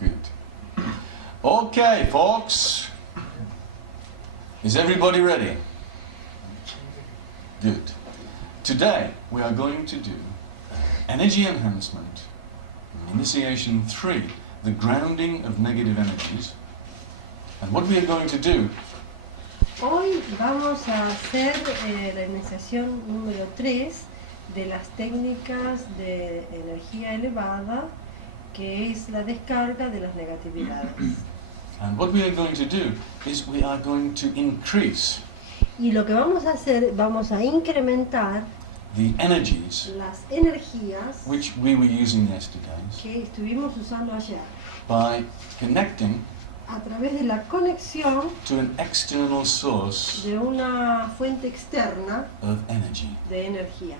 Good. Okay, folks. Is everybody ready? Good. Today we are going to do energy enhancement, initiation 3, the grounding of negative energies. And what we are going to do. Hoy vamos a hacer la iniciación número 3 de las técnicas de energía elevada, que es la descarga de las negatividades. And what we are going to do is we are going to increase Y lo que vamos a hacer, vamos a incrementar the energies las energías which we were using yesterday que estuvimos usando ayer by connecting a través de la conexión to an external source de una fuente externa of energy. de energía.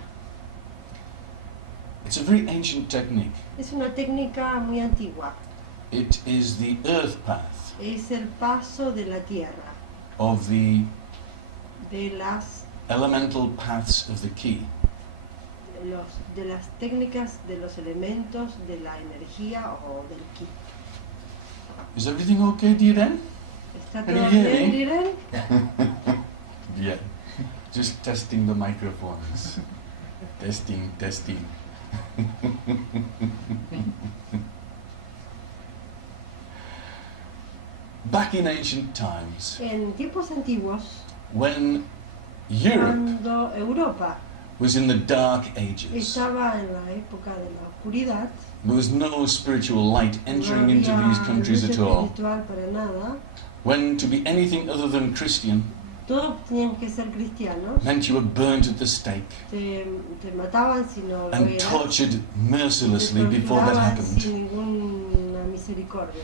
It's a very ancient technique. Es una técnica muy antigua. It is the earth path Es el paso de la tierra, of the de las elemental paths of the key. de las técnicas de los elementos de la energía o del ki. Is everything okay, Diren? ¿Está Can todo you hear bien, me? Diren? Yeah. Just testing the microphones. Testing, testing. Back in ancient times, En tiempos antiguos, when Europe cuando Europa was in the dark ages, estaba en la época de la oscuridad, there was no spiritual light no entering into these había countries luz at all. espiritual para nada, When to be anything other than Christian todos tenían que ser cristianos, meant you were burnt at the stake te mataban si no lo and eras, tortured te mercilessly before that torturaban happened. sin ninguna misericordia.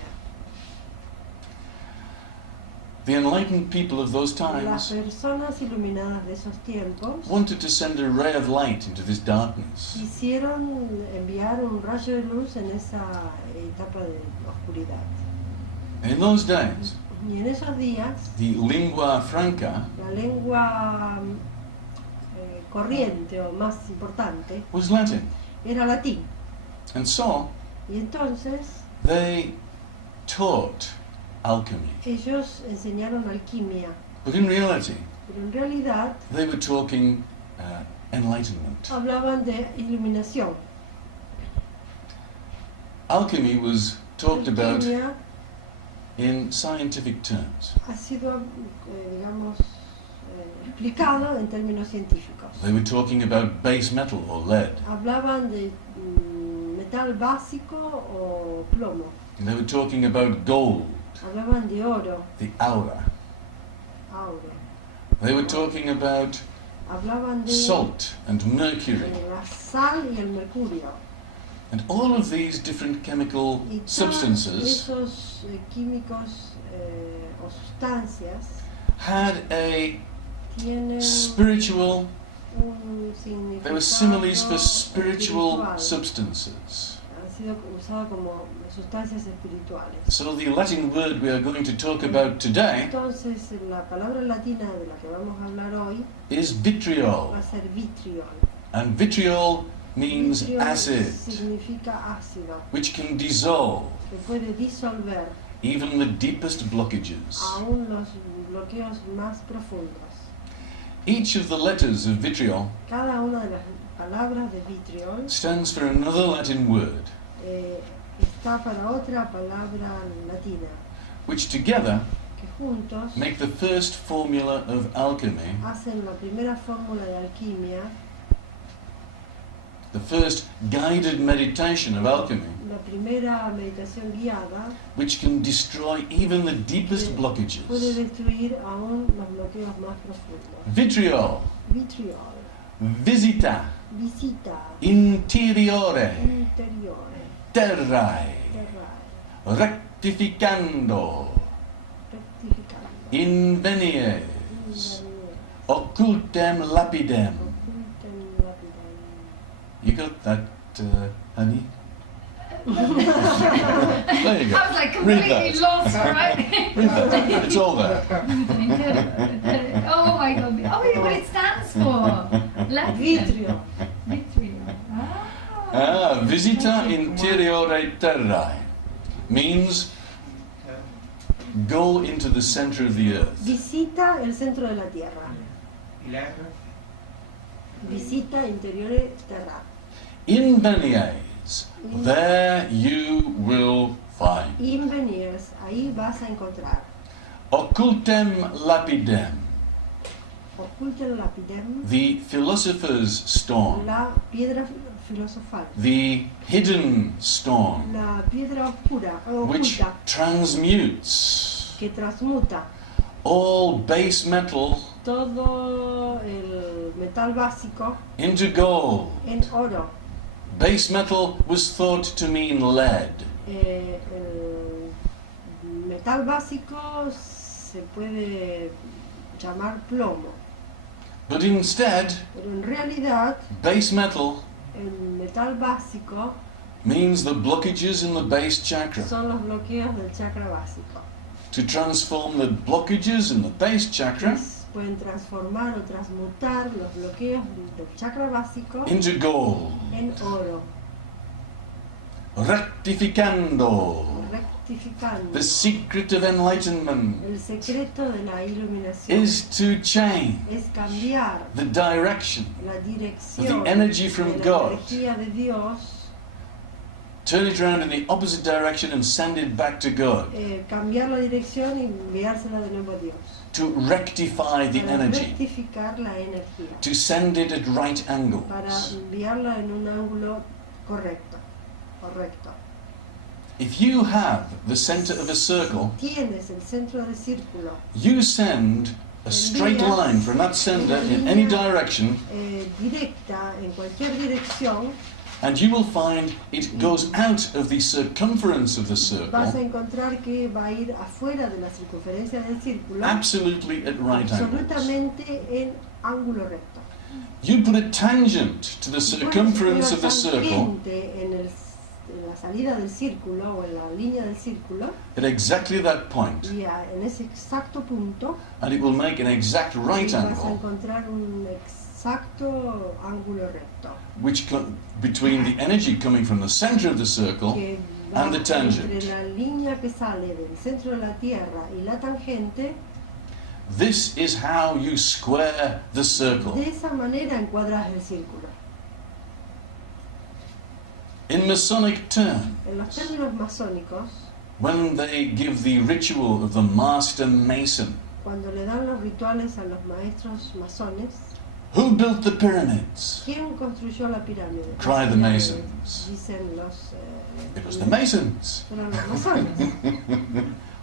The enlightened people of those Las times personas iluminadas de esos tiempos wanted to send a ray of light into this darkness. quisieron enviar un rayo de luz en esa etapa de oscuridad. And in those days, Y en esos días, the lingua franca la lengua corriente o más importante was Latin. era latín. And so Y entonces they taught alchemy. ellos enseñaron alquimia, But in reality, pero en realidad they were talking enlightenment. hablaban de iluminación. Alchemy was talked about Alquimia in scientific terms. ha sido, digamos, explicado en términos científicos. They were talking about base metal or lead. Hablaban de metal básico o plomo. They were talking about gold, Hablaban de oro, the aura. auro. They were talking about Hablaban de salt and mercury. la sal y el mercurio. And all of these different chemical Y todos substances esos químicos o sustancias had a tienen spiritual, un significado they were similes for spiritual espiritual. substances. Han sido usados como sustancias espirituales. So the Latin word we are going to talk about today Entonces, la palabra latina de la que vamos a hablar hoy is vitriol. va a ser vitriol. And vitriol means Vitriol acid, significa ácido, which can dissolve que puede disolver even the deepest blockages. aún los bloqueos más profundos. Each of the letters of vitriol Cada una de las palabras de vitriol stands for another Latin word, está para otra palabra latina, which together que juntos make the first formula of alchemy, hacen la primera fórmula de alquimia, the first guided meditation of alchemy, la primera meditación guiada, which can destroy even the deepest puede blockages. destruir aún los bloqueos más profundos. Vitriol, Vitriol, visita, visita interiore, interiore, terrae, terrae, rectificando, rectificando, invenies, occultem lapidem. occultem lapidem. You got that, honey? There you go. I was like Read completely that. lost, right? Read that. It's all there. Oh my god. Oh, yeah, what it stands for. Vitriol. Vitriol. Visita interiore terrae. means go into the center of the earth. Visita el centro de la tierra. Visita interiores terra. Invenies, there you will find. Invenies, ahí vas a encontrar. Occultem lapidem, Occultem lapidem, the philosopher's stone, la piedra filosofal. the hidden stone, La piedra oscura, which oculta, transmutes que transmuta all base metal todo el metal básico into gold. en oro. Base metal was thought to mean lead. El metal básico se puede llamar plomo, But instead, pero en realidad base metal el metal básico means the blockages in the base chakra. son los bloqueos del chakra básico. To transform the blockages in the base chakra Pueden transformar o transmutar los bloqueos del chakra básico into gold. en oro, Rectificando. rectificando. The secret of enlightenment El secreto de la iluminación is to change es cambiar the direction, la dirección the energy from de la God. energía de Dios, turn it around in the opposite direction and send it back to God. cambiar la dirección y enviársela de nuevo a Dios. To rectify the Para energy. rectificar la energía, To send it at right para angles. enviarla en un ángulo correcto. If you have the center of a circle, Tienes el centro del círculo you send a straight line from that center in any direction, directa en cualquier dirección, and you will find it goes out of the circumference of the vas a circle, encontrar que va a ir afuera de la circunferencia del círculo, absolutely at right angles. absolutamente en ángulo recto. You put a tangent to the Puedes circumference poner of the circle tangente en la salida del círculo o en la línea del círculo at exactly that point, y en ese exacto punto and it will make an exact right vas a angle encontrar un exacto ángulo recto between the energy coming from the center of the circle que va and the tangent. entre la línea que sale del centro de la Tierra y la tangente. This is how you square the circle. De esa manera encuadras el círculo. In Masonic terms, En los términos masónicos, when they give the ritual of the master mason, cuando le dan los rituales a los maestros masones, who built the pyramids? ¿quién construyó la pirámide? Cry the Las pirámides, Masons. dicen los It was the Masons. fueron los masones.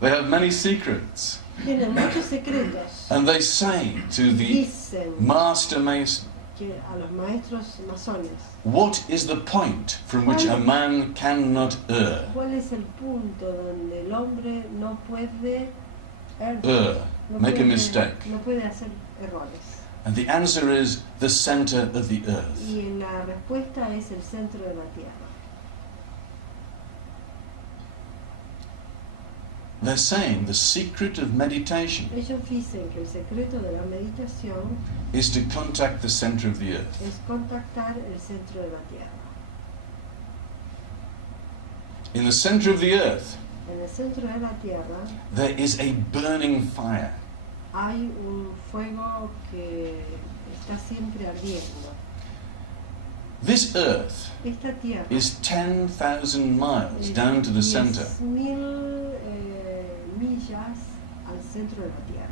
They have many secrets. Tienen muchos secretos. And they say to the Dicen master mason, que a los maestros masones, what is the point from which a man cannot err? ¿cuál es el punto donde el hombre no puede no Make a puede- mistake. no puede hacer errores? And the answer is the center of the earth. Y la respuesta es el centro de la Tierra. They're saying the secret of meditation Ellos dicen que el secreto de la meditación is to contact the center of the earth. es contactar el centro de la Tierra. In the center of the earth, En el centro de la Tierra there is a burning fire. hay un fuego que está siempre ardiendo. This earth Esta Tierra is 10,000 miles es down to the center. 10.000 millas al centro de la Tierra.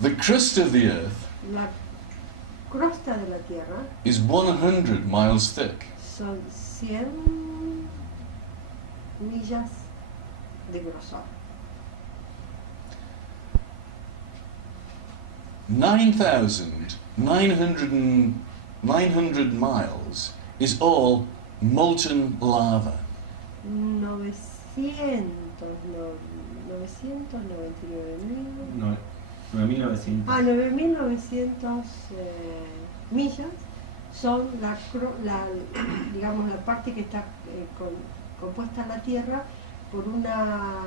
The crust of the earth La crosta de la Tierra is 100 miles thick. son 100 millas de grosor. 900 miles is all molten lava. 9.900. 9.900 millas son digamos, la parte que está compuesta en la Tierra por una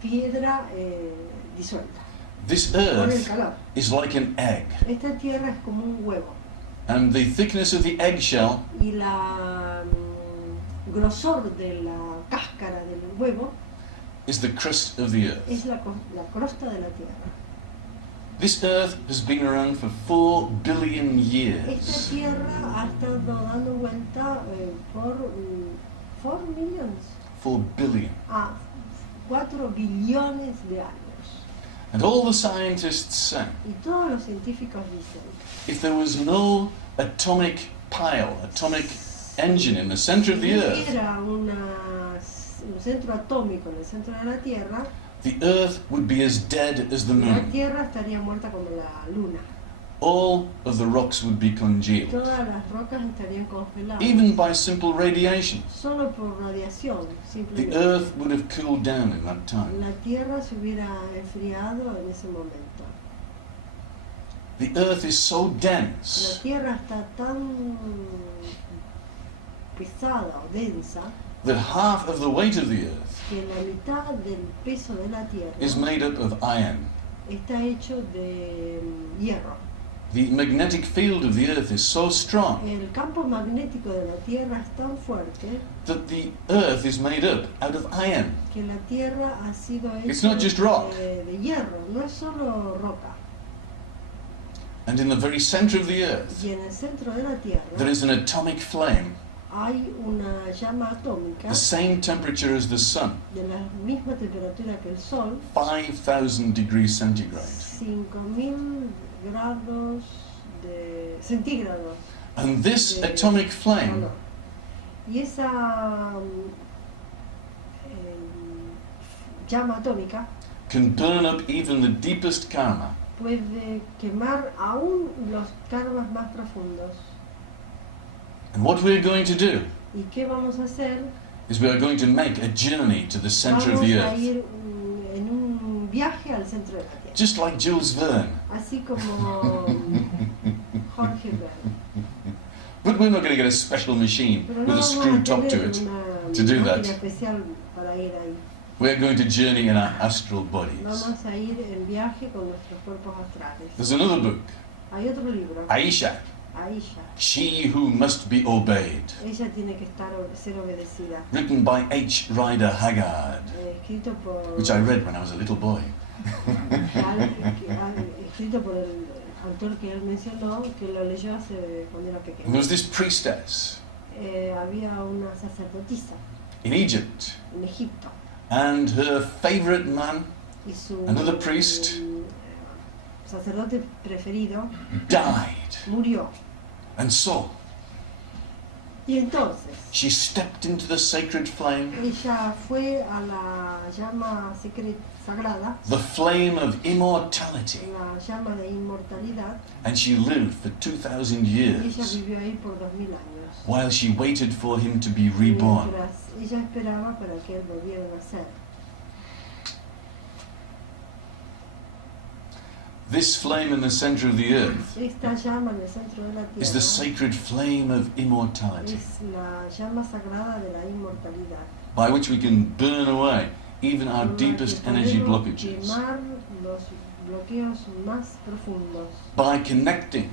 piedra disuelta This por el earth calor. is like an egg, Esta tierra es como un huevo and the thickness of the eggshell y la grosor de la cáscara del huevo is the crust of the earth. es la crosta de la tierra. This earth has been around for 4 billion Esta years. tierra ha estado dando vuelta por 4 millions 4 billion. a 4 billones de años. And all the scientists say, Y todos los científicos dicen, if there was no atomic pile, atomic engine in the center of the si earth, hubiera un centro atómico en el centro de la Tierra, the earth would be as dead as the la moon. Tierra estaría muerta como la Luna. All of the rocks would be congealed, Todas las rocas estarían congeladas. even by simple radiation. Solo por radiación, The simplemente. earth would have cooled down in that time. La Tierra se hubiera enfriado en ese momento. The earth is so La dense Tierra está tan pesada o densa that half of the weight of the earth que la mitad del peso de la Tierra is made up of iron. está hecho de hierro. The magnetic field of the earth is so strong El campo magnético de la Tierra es tan fuerte that the earth is made up out of iron. que la Tierra ha sido It's hecha not just rock. de hierro, no es solo roca. And in the very center of the earth, Y en el centro de la Tierra there is an atomic flame, hay una llama atómica the same temperature as the sun, de la misma temperatura que el Sol, 5,000 degrees centigrade. 5000 grados centígrados. And this de atomic flame calor. Y esa llama atómica can burn up even the deepest karma. puede quemar aún los karmas más profundos. And what we're going to do ¿Y qué vamos a hacer? is we are going to make a journey to the center of Vamos the a earth, ir en un viaje al centro de la Tierra. just like Jules Verne. Así como Jorge Verne. But we're not going to get a special machine Pero with no a vamos screw a top to tener it. una to do that. máquina especial para ir ahí. We're going to journey in our astral bodies. Vamos a ir en viaje con nuestros cuerpos astrales. There's another book, Hay otro libro, Aisha, Aisha. She Who Must Be Obeyed, Ella tiene que ser obedecida. written by H. Rider Haggard, Escrito por which I read when I was a little boy. escrito por el autor que él mencionó, que lo leyó cuando era And there pequeño. was this priestess Había una sacerdotisa in Egypt, en Egipto and her favorite man y su Another priest sacerdote preferido died. murió. And so Y entonces she stepped into the sacred flame, ella fue a la llama sagrada, the flame of immortality, la llama de inmortalidad, and she lived for 2,000 y ella years vivió ahí por 2000 años. while she waited for him to be reborn. Mientras ella esperaba para que él volviera a nacer. This flame in the center of the earth Esta llama en el centro de la is the tierra sacred flame of immortality, es la llama sagrada de la inmortalidad. by which we can burn away even our con la que deepest energy podemos blockages, quemar los bloqueos más profundos by connecting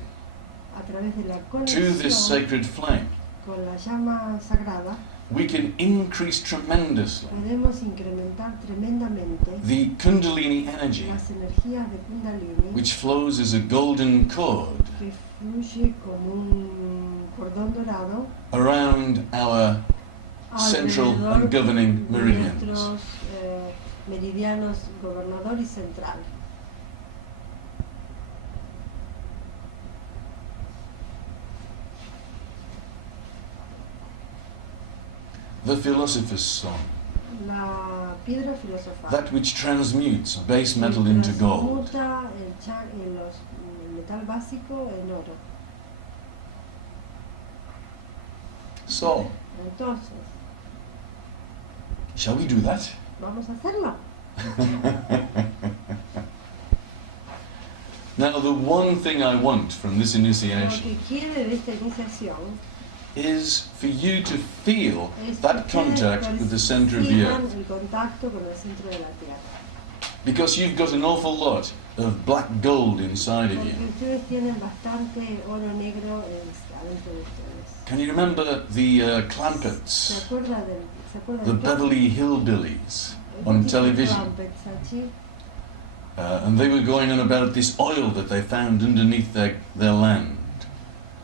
a través de la to this conexión sacred flame. con la llama sagrada. We can increase tremendously Podemos incrementar tremendamente the Kundalini energy, las energías de Kundalini, which flows as a golden cord que fluye como un cordón dorado around our central alrededor and governing de meridians. nuestros meridianos gobernador y central. The Philosophers' Song, La piedra filosofal that which transmutes base que metal into gold. transmuta el metal básico en oro. So, Entonces, shall we do that? vamos a hacerlo. Now, the one thing I want from this Lo initiation que quiere de esta iniciación is for you to feel es that que ustedes contact with the center of the perciban earth. el contacto con el centro de la Tierra. Because you've got an awful lot of black gold inside of Porque you. ustedes tienen bastante oro negro adentro de ustedes. Can you remember the ¿Se Clampetts, acuerda the de Beverly Hillbillies on television? And they were going on about this oil that they found underneath their land.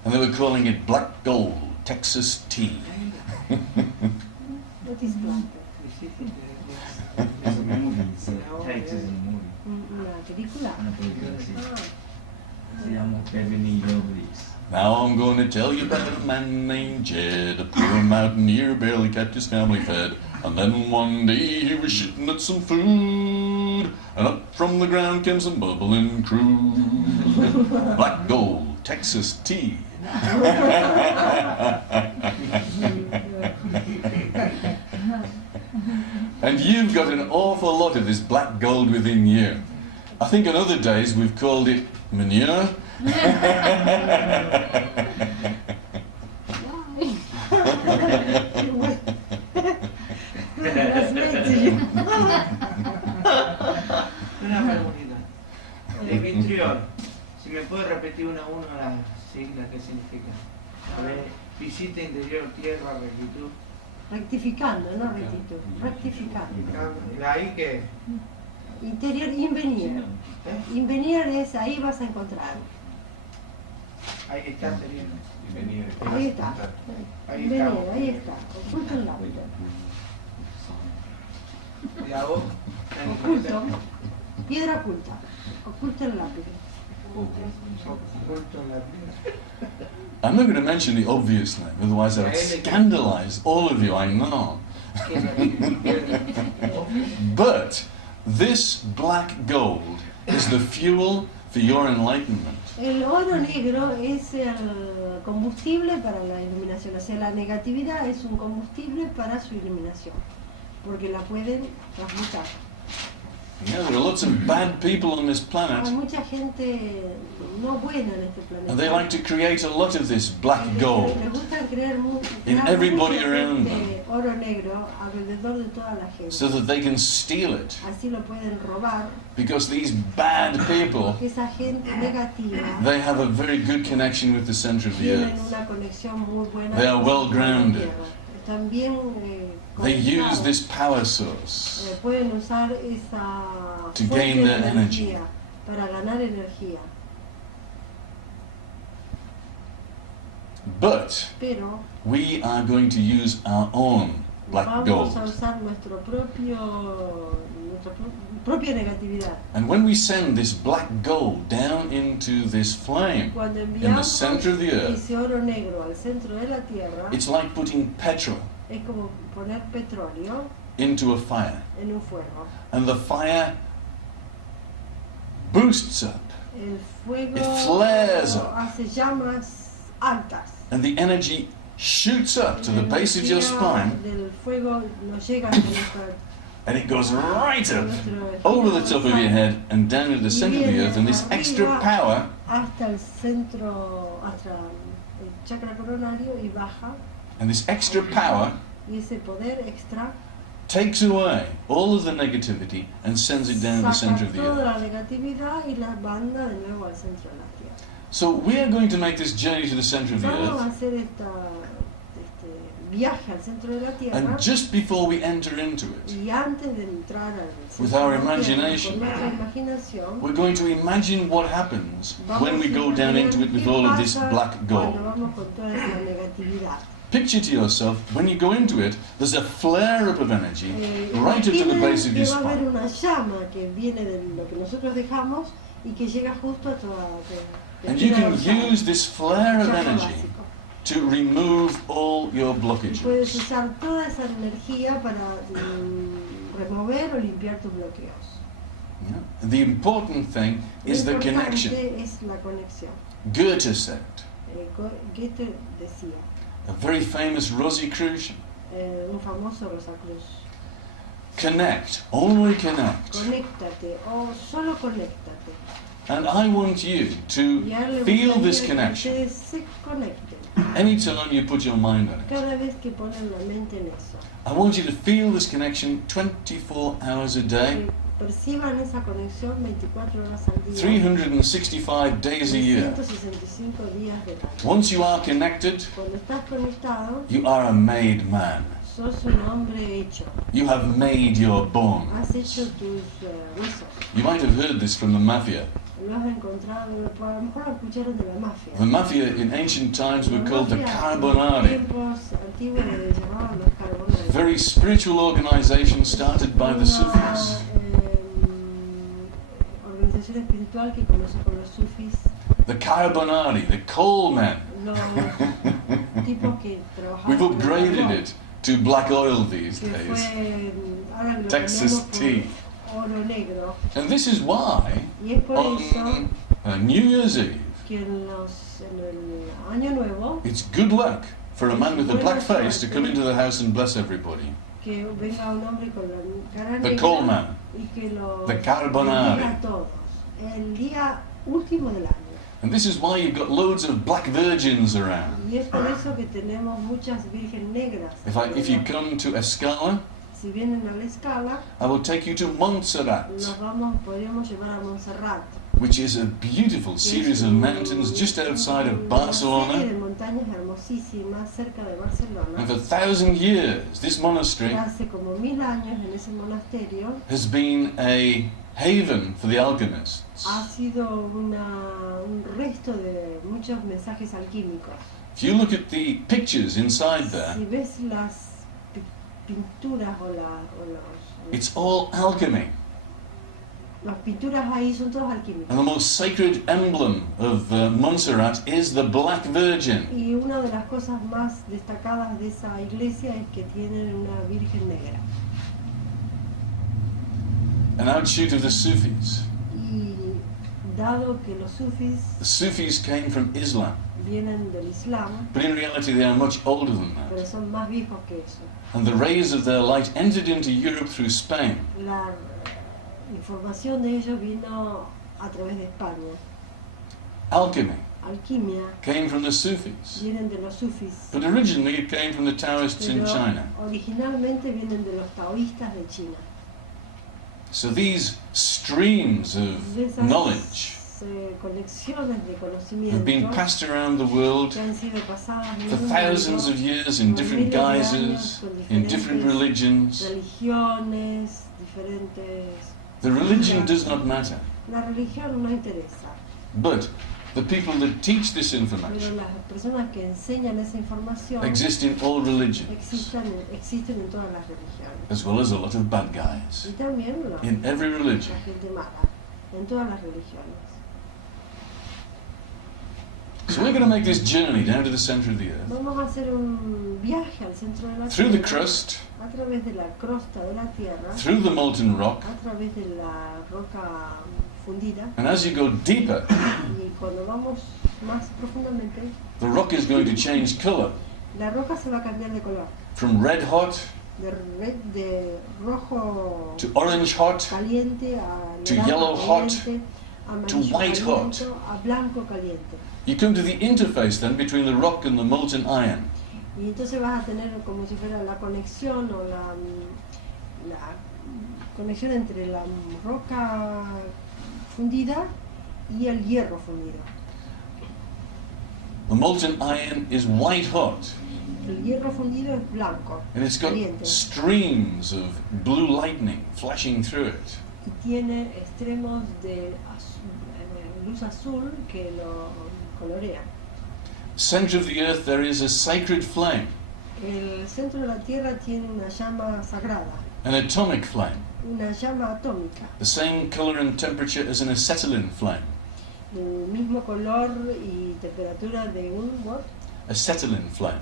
And they were calling it black gold, Texas tea. What is Clampett? Es un movie, Texas es un movie. Una película. Una película, sí. Ah, Se llama Beverly Hillbillies. Now I'm going to tell you about a man named Jed, a poor mountaineer, barely kept his family fed. And then one day he was shitting at some food, and up from the ground came some bubbling crude. Black gold, Texas tea. And you've got an awful lot of this black gold within you. I think on other days we've called it manure. Una preguntita. De vitriol, si me puede repetir una a uno las siglas que significa. A ver, visita interior, tierra, rectitud. Rectificando, no rectitud. Rectificando. Ahí que. Interior, invenir. Invenir es ahí vas a encontrar. Ahí está, sería. Ahí está. Ahí Invenir, está. ahí está. Oculto el lápiz. Y a vos. Oculto. Piedra oculta. Oculto el lápiz. Oculto en la piedra. I'm not going to mention the obvious name, otherwise I would scandalize all of you, I know. But this black gold is the fuel for your enlightenment. El oro negro es el combustible para la iluminación, o sea, la negatividad es un combustible para su iluminación, porque la pueden transmutar. Yeah, there are lots of bad people on this Hay planet, mucha gente no buena en este planeta. and they like to create a lot of this black Les gold gusta crear in everybody mucho around este oro negro alrededor de toda la gente. so that they can steal it. Así lo pueden robar, Because these bad people, porque esa gente negativa they have a very good connection with the center of the tienen earth. una conexión muy buena. They are con well la grounded. tierra. Están bien They use conectados. this power source Pueden usar esa to fuente gain de their energy. energía para ganar energía. But Pero we are going to use our own black vamos a gold. usar nuestra propia negatividad. And when we send this black gold down into this flame Cuando in the enviamos center of the earth, ese oro negro al centro de la tierra, it's like putting petrol es como poner petróleo into a fire. en un fuego. And the fire boosts up, El fuego It flares up. hace llamas altas. and the energy shoots up to the La base of your energía spine, del fuego nos llega hasta nuestra and it goes right up over the top of your head and down to the center of the earth. And this extra power hasta el centro, hasta el chakra coronario y baja, and this extra power y ese poder extra takes away all of the negativity and sends it down the center saca of the toda earth. la negatividad y la manda de nuevo al centro de la tierra. So we are going to make this journey to the center of the Vamos a earth, hacer este viaje al centro de la tierra, and just before we enter into it, y antes de entrar al centro With our de la tierra, imagination, con nuestra imaginación, we're going to imagine what happens vamos when we a go down imaginar into it with qué all of this pasa black cuando gold. vamos con toda esa negatividad. Picture to yourself, when you go into it, there's a flare up of energy right up to the Imaginen base of que your va a haber spine. una llama que viene de lo que nosotros dejamos y que llega justo a toda And you can use this flare of energy to remove all your Puedes blockages. usar toda esa energía para remover o limpiar tus bloqueos. Yeah. The important thing is Lo the connection. importante es la conexión. Goethe said, Goethe decía, a very famous Rosicrucian, un famoso Rosacruz, connect, only connect. conéctate o solo conéctate. And I want you to Y a él le feel gustaría this que connection ustedes se conecten anytime you put your mind on it. cada vez que ponen la mente en eso. I want you to feel this connection 24 hours a day, perciban esa conexión 24 horas al día, 365 days a year. 365 días del año. Once you are connected, Cuando estás conectado, you are a made man. sos un hombre hecho. You have made your bones. Has hecho tus huesos. You might have heard this from the mafia. Lo has encontrado, a lo mejor lo escucharon de la mafia. The mafia in ancient times were La called the mafia en Carbonari. tiempos antiguos le llamaban los carbonari. Very spiritual organization started by the Sufis. Organización espiritual que comenzó con los sufis, The Carbonari, the coal men. los tipos que trabajaban We've con el upgraded carbón, it to black oil these que days. fue, ahora lo Texas cambiamos por tea. oro negro. And this is why Y es por eso on New Year's Eve, que en el año nuevo it's good luck for a man with a black face to come into the house and bless everybody. que venga un hombre con la cara The negra coal man. y que lo The carbonari. bendiga a todos el día último del año. And this is why you've got loads of black virgins around. Y es por eso que tenemos muchas virgen negras. If you come to Escala, Si vienen a la escala, I will take you to Montserrat, podríamos llevar a Montserrat. which is a beautiful series of mountains just outside of Una serie Barcelona. de montañas hermosísimas cerca de Barcelona. And for 1,000 years, this monastery Hace como 1000 años en ese monasterio has been a haven for the alchemists. ha sido un resto de muchos mensajes alquímicos. If you look at the pictures inside there, Si ves las pinturas o it's all alchemy. las pinturas ahí son todas alquímicas. And the most sacred emblem of Montserrat is the Black Virgin. Y una de las cosas más destacadas de esa iglesia es que tienen una virgen negra. An outshoot of the Sufis. Y dado que los sufis The Sufis came from Islam, vienen del Islam, but in reality they are much older than that. pero son más viejos que eso. And the rays of their light entered into Europe through Spain. La información de ellos vino a través de España. Alchemy Alquimia came from the Sufis, vienen de los sufis, but originally it came from the Taoists in pero China. originalmente vienen de los taoístas de China. So these streams of De esas knowledge conexiones de have been conocimiento passed around the world que han sido pasadas en for el thousands mundo, of years in different guises, in different religions. religiones, diferentes. The religion does not matter, La religión no interesa, but the people that teach this pero information las personas que enseñan esa información exist in all religions, existen en todas las religiones. as well as a lot of bad guys. Y también In every religion. la gente mala, en todas las religiones. So we're going to make this journey down to the center of the earth, Vamos a hacer un viaje al centro de la through the Tierra, crust, a través de la crosta de la Tierra, through the molten rock, a través de la roca fundida, and as you go deeper, y cuando vamos más profundamente, the rock is going to change color la roca se va a cambiar de color, from red hot de rojo to orange hot caliente a to naranja yellow hot caliente, a to amarillo white hot. caliente, a blanco caliente. You come to the interface then between the rock and the molten iron. Y entonces vas a tener como si fuera la conexión o la conexión entre la roca fundida y el hierro fundido. The molten iron is white hot, El hierro fundido es blanco, and it's got caliente, streams of blue lightning flashing through it. y tiene extremos de luz azul que lo colorea. Center of the earth there is a sacred flame, El centro de la Tierra tiene una llama sagrada, an atomic flame, una llama atómica, the same color and temperature as an acetylene flame. el mismo color y temperatura de un what? Acetylene flame.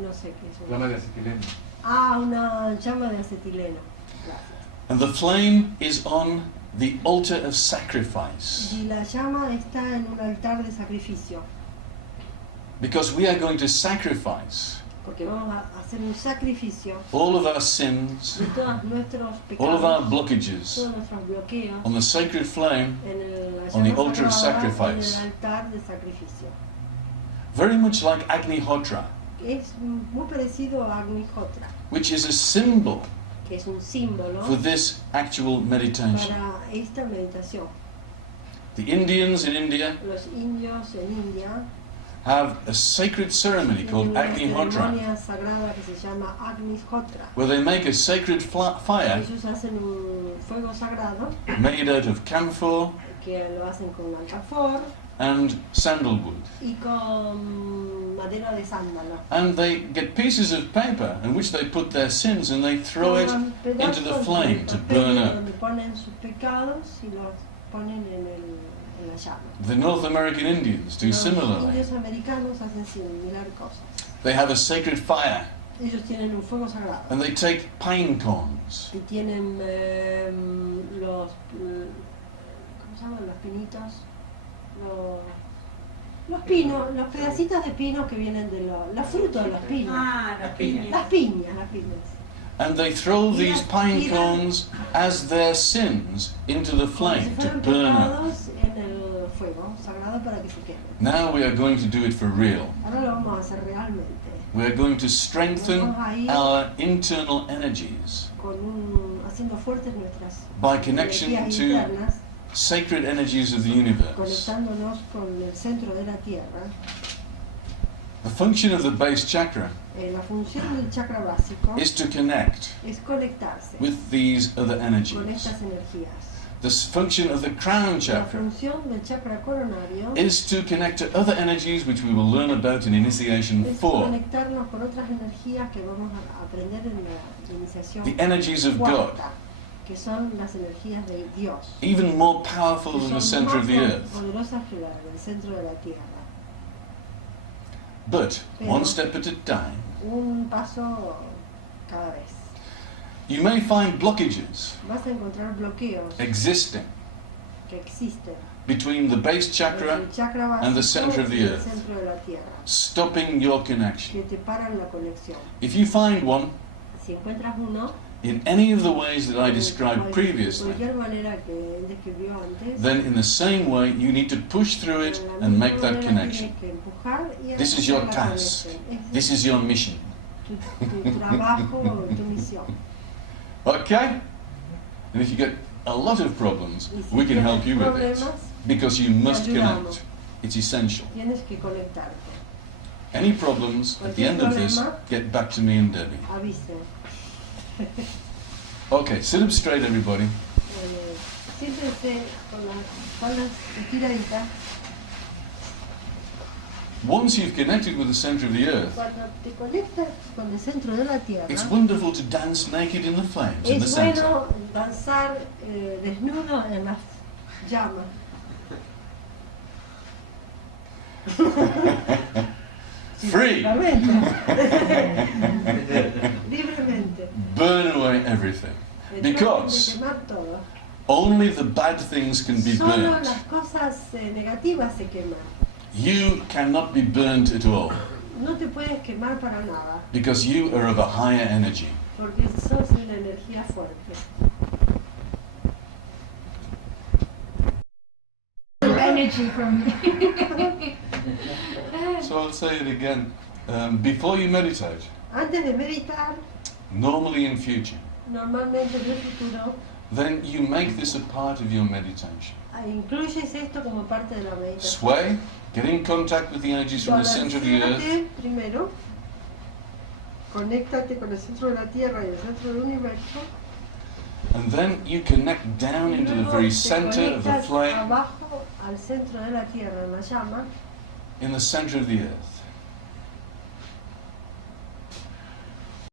No sé qué es. Llama de acetileno. Una llama de acetileno. Gracias. And the flame is on the altar of sacrifice, Y la llama está en un altar de sacrificio, because we are going to sacrifice porque vamos a hacer un sacrificio all of our sins, de todos nuestros all of our pecados, blockages todos nuestros bloqueos on the sacred flame, la on the llama altar of sagrada, sacrifice. en el altar de sacrificio. very much like Agnihotra, Es muy parecido a Agnihotra, which is a symbol que es un símbolo for this actual meditation. para esta meditación. The Indians in India Los indios en India have a sacred ceremony tienen called una Agnihotra, ceremonia sagrada que se llama Agnihotra. where they make a sacred fire Ellos hacen un fuego sagrado made out of camphor que lo hacen con alcafor and sandalwood. y con madera de sándalo. And they get pieces of paper in which they put their sins and they throw it Toman into the pedazos flame de to papel burn up. donde ponen sus pecados y los ponen en la llama. The North American Indians do Los similarly. indios americanos hacen similar cosas. They have a sacred fire Ellos tienen un fuego sagrado and they take pine cones y tienen ¿cómo se llaman? Los pinitos, los pinos, los pedacitos de pino que vienen de los frutos de los pinos. Ah, Las piñas. Las piñas. and they throw these pine Tiran- cones as their sins into the Como si flame to fueran burn up. pecados en el fuego sagrado para que se quemen. Now we are going to do it for real. Ahora lo vamos a hacer realmente, We are going to strengthen our internal energies haciendo fuertes nuestras by connection energías to internas, sacred energies of the universe. conectándonos con el centro de la tierra. The function of the base chakra La función del chakra básico is to connect es conectarse with these other con energies. estas energías. The function of the crown La chakra función del chakra coronario is to connect to other energies which we will learn about in Initiation es 4. conectarnos con otras energías que vamos a aprender en la iniciación The energies of God, cuarta, que son las energías de Dios, even more powerful que than the son center más of the earth. poderosas que las del centro de la tierra. But one step at a time. Un paso cada vez. You may find blockages Vas a encontrar bloqueos existing que existen between the base chakra entre el chakra básico and the center of the y el earth, centro de la tierra, stopping your connection. que te paran la conexión. If you find one Si encuentras uno, in any of the ways that I de described previously, cualquier manera que él describió antes, then in the same way you need to push through it de la and misma make that manera connection. tienes que empujar y This is hacer your la task. conexión. This is your mission. Tu trabajo, tu misión. Okay? And if you get a lot of problems, Y si we can tienes help you with it. problemas, Because you must te ayudamos. connect. It's essential. Tienes que conectarte. Any problems, at the end of this, get back to me and Debbie. Avise. Okay, sit up straight, everybody. Siéntense con las espaldas estiraditas. Once you've connected with the center of the earth, Cuando te conectas con el centro de la tierra, it's wonderful to dance naked in the flames in the es center. bueno danzar desnudo en las llamas. Free! Libremente. Burn away everything. Because De quemar todo. only the bad things can be Solo burnt. las cosas negativas se queman. You cannot be burnt at all. No te puedes quemar para nada, Because you are of a higher energy. porque sos una energía fuerte. Energy from me. So I'll say it again. Before you meditate, Antes de meditar, normally in future, normalmente en el futuro, then you make this a part of your meditation. incluyes esto como parte de la meditación. Sway, get in contact with the energies from the center of the earth, Balancéate primero, conéctate con el centro de la Tierra y el centro del universo. and then you connect down Y into the luego very te center of the conectas flame abajo al centro de la Tierra, en la llama, in the center of the earth.